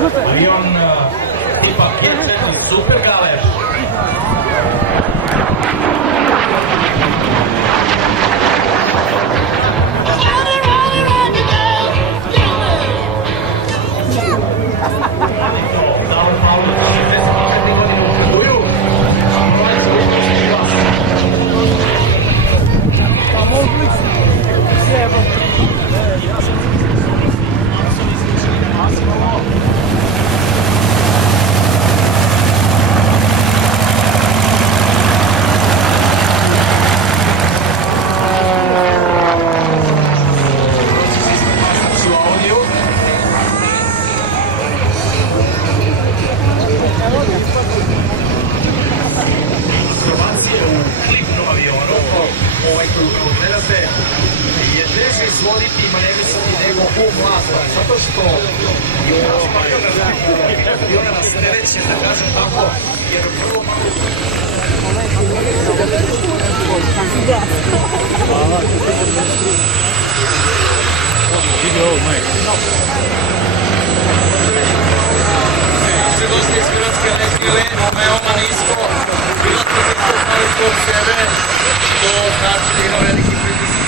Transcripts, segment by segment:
avion tipa Hitler ili Super Galeš. Gosti iz Hrvatske letili veoma nisko, pilot pritisak ali kod sebe, to znači da ima veliki pritisak.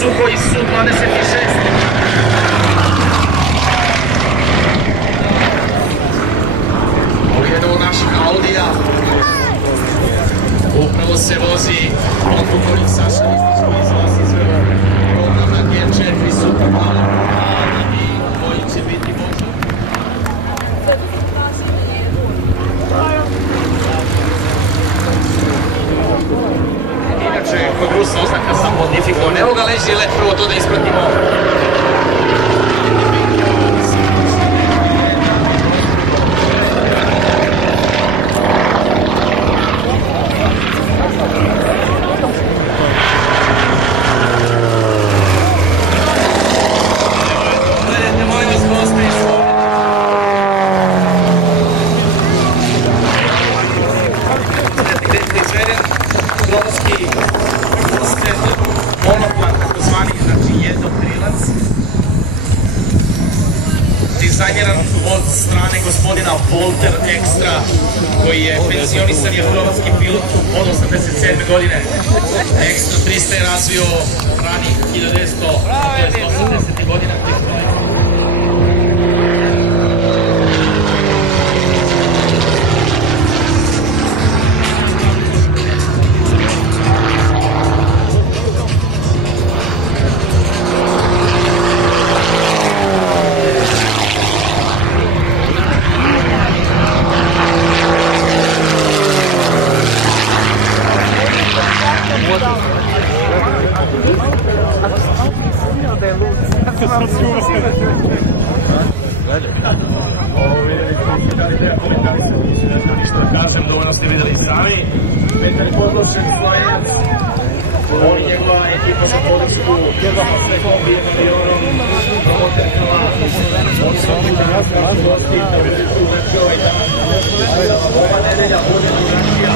Suhoj Su-26. Ovo je jedan od naših Audija. Upravo se vozi odgovornik Saša Ristić koji iz vas izveo program na G4 Superpower, koji će biti vožen. Inače, kod Rusa oznaka sam modifikovan. Evo ga leži let, prvo to da ispratimo. Dizajniran od strane gospodina Volter Extra, koji je penzionisan je hrvatski pilot od 87. godine. Extra 300 je razvio ranih 1980. godina. Ništa da kažem, dovoljno ste vidjeli sami. Petar Kozlovček, Slajenac, on i njegova ekipa za podršku kombijem avionom, promoterkala, oni su ovdje nas gosti, da bi tu znači ovaj dan. Ova nedelja bude drugačija.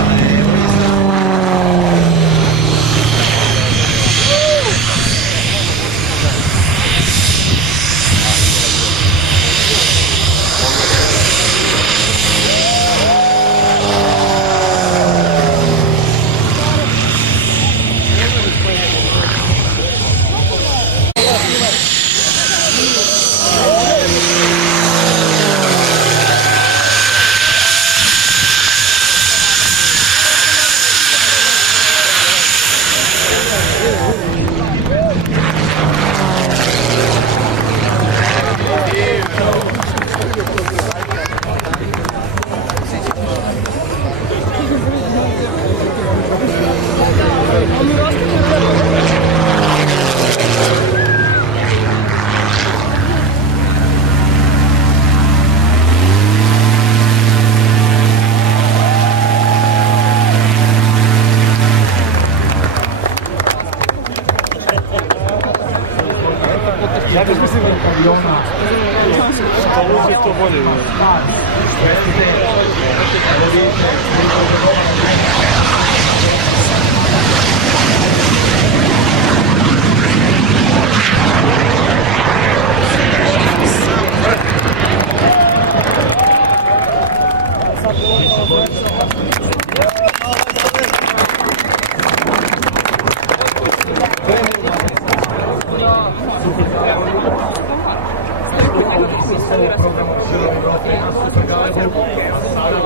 bolje.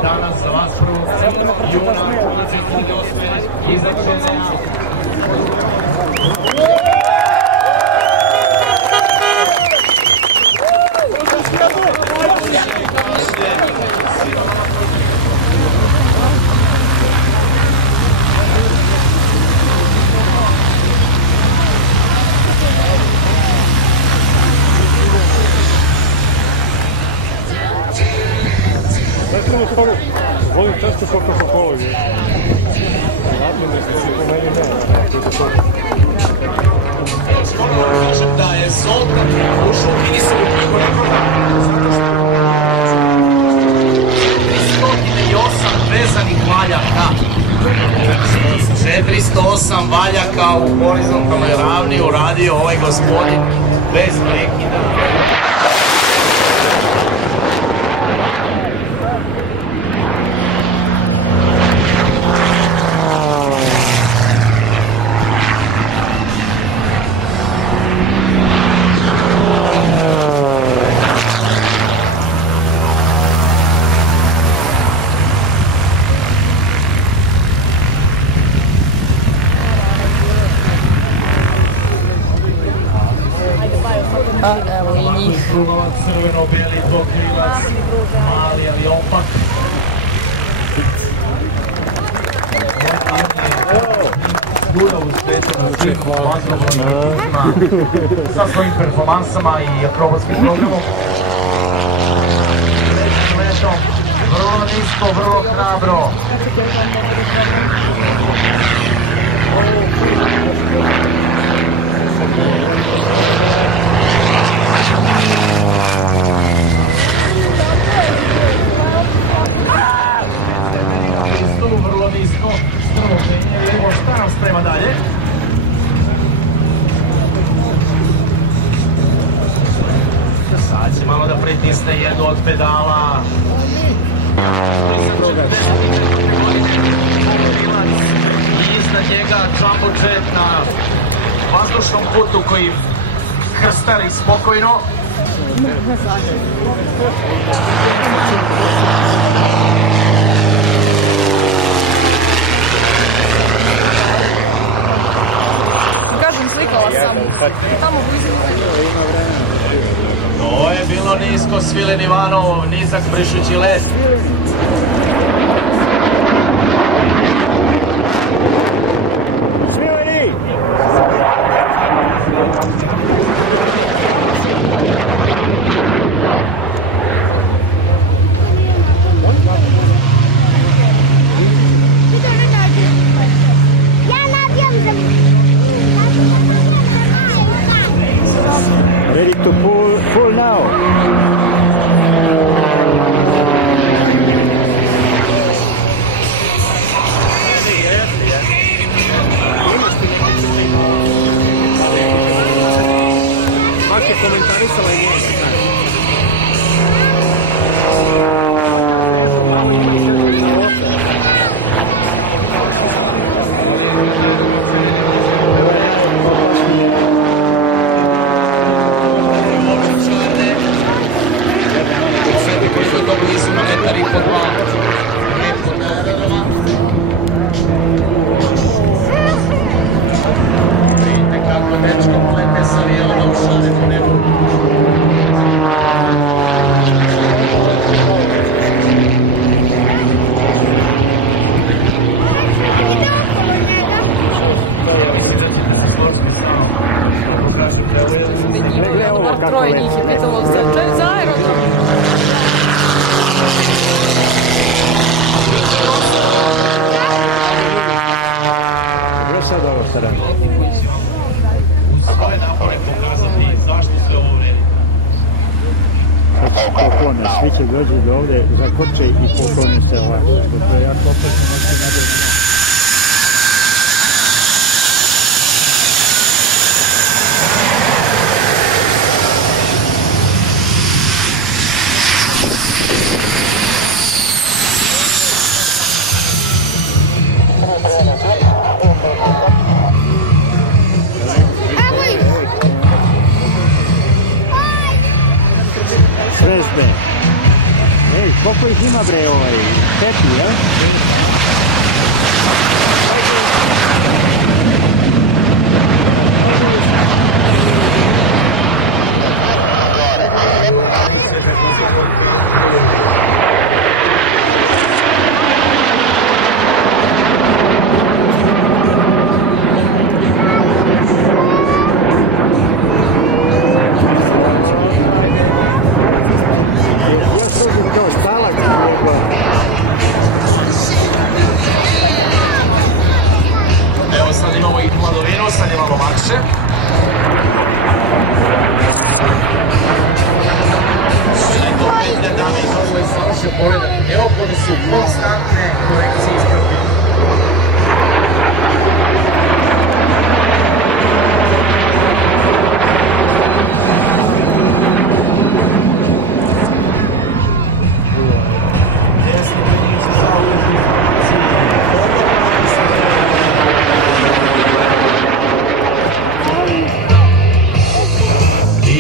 Danas za vas 1. juna 2008. izračenja. Volim često po Coca-Coli. Kažem da je Zoltan ušao u Guinnessovu knjigu rekorda zato što 408 vezanih valjaka. 408 valjaka u horizontalnoj ravni uradio ovaj gospodin bez prekida. Evo i njih. Crveno-beli pokrivac, mali ali opak. Duda uspešno na svim vazdušnim sa svojim performansama i akrobatskim programom. Vrlo nisko, vrlo hrabro. Vrlo nisko, strmoženje, lijevo stran sprema dalje. Sad će malo da pritisne jednu od pedala. I iznad njega jumbo jet na vazdušnom putu koji krstari spokojno. Kažem, slikala sam tamo blizu. To je bilo nisko, Svilen Ivanov, nizak brišući let. Ready to pull now. Svaki komentarisala je njega. Troje njih je pitalo za aerodrom. Gdje sad ovo sada? Svoje napore pokazati zašto se ovo vredi. svi će dođi do ovdje, zakoče i pokloni se ovako. To je jako opasno, možete nadjeti. Svezde. Ej, koliko ih ima bre ovaj? 5, jel? Evo sad imamo i hladovinu, sad je malo lakše. Želite opet da dame i gospodine savršeno pogledati. Neophodne su konstantne korekcije ispravke.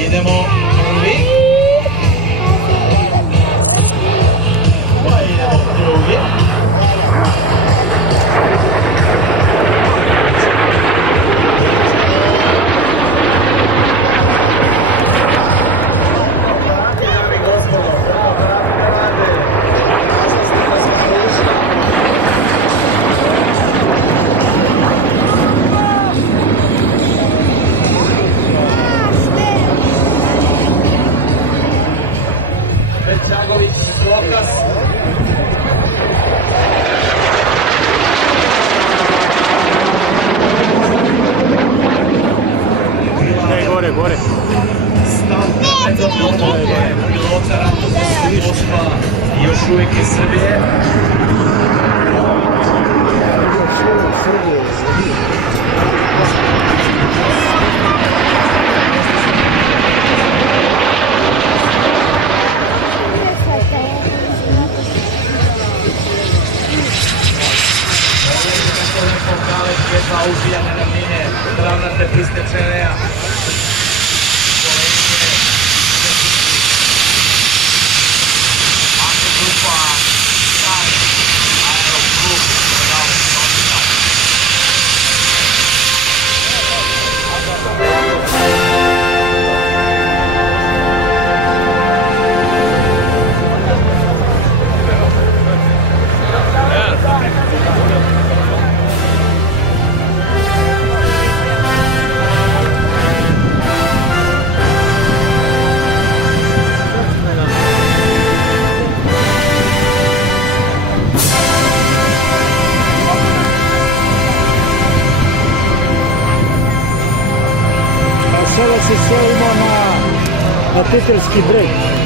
Idemo prvi. Pa idemo drugi. Dame i gospodo, Čagović, Lokas. Ne, gore, gore. Stavka predvodne odluke pilota ratnog društva još uvijek iz Srbije. Dva uzbijane ravnine, ravnate piste čeleja. Ako grupa, stan, aeroklub, predavno sotina. Sada se selimo na Titelski breg.